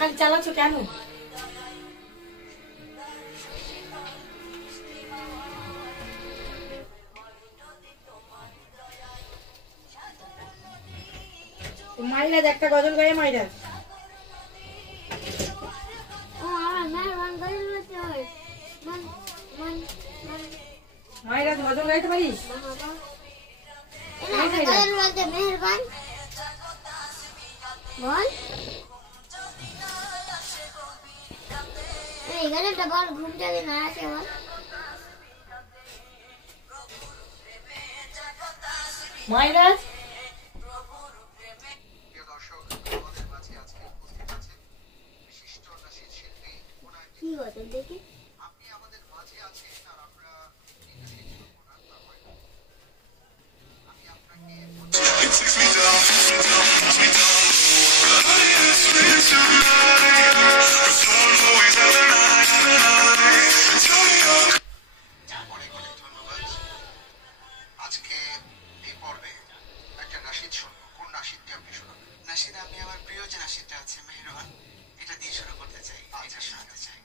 খালি চালাচ্ছ কেন? মাইরাজ একটা গজল গায়ে মাইরাজ। মাইরাজ গজল গাইতে পারিস? মেহরবান বল এই গানটা বল ঘুমটা দিন না আসে বল। মাইরাজ কি কথা দেখি আমি আমার প্রিয় যে নাশিদটা আছে মেহেরবান, এটা দিয়ে শুরু করতে চাই, এটা শোনাতে চাই।